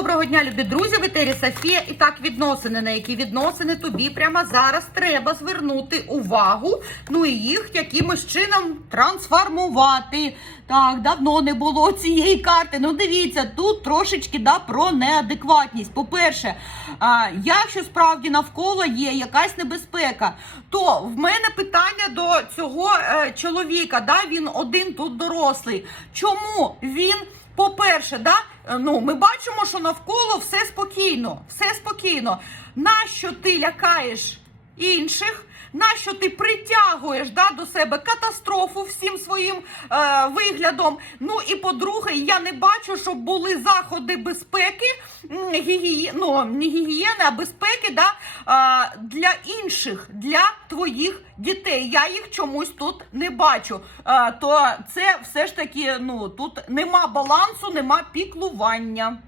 доброго дня, любі друзі. В етері Софія. І так, відносини, на які відносини тобі прямо зараз треба звернути увагу. Ну і їх якимось чином трансформувати. Так, давно не було цієї карти. Ну, дивіться, тут трошечки да, про неадекватність. По-перше, якщо справді навколо є якась небезпека, то в мене питання до цього е, чоловіка. Да, він один тут дорослий. Чому він? По-перше, да, ну, ми бачимо, що навколо все спокійно, все спокійно. Нащо ти лякаєш інших? Нащо ти притягуєш да, до себе катастрофу всім своїм е, виглядом? Ну і по-друге, я не бачу, щоб були заходи безпеки, гігіє... ну, не гігієни, а безпеки да, е, для інших, для твоїх дітей. Я їх чомусь тут не бачу. Е, то це все ж таки, ну тут нема балансу, нема піклування.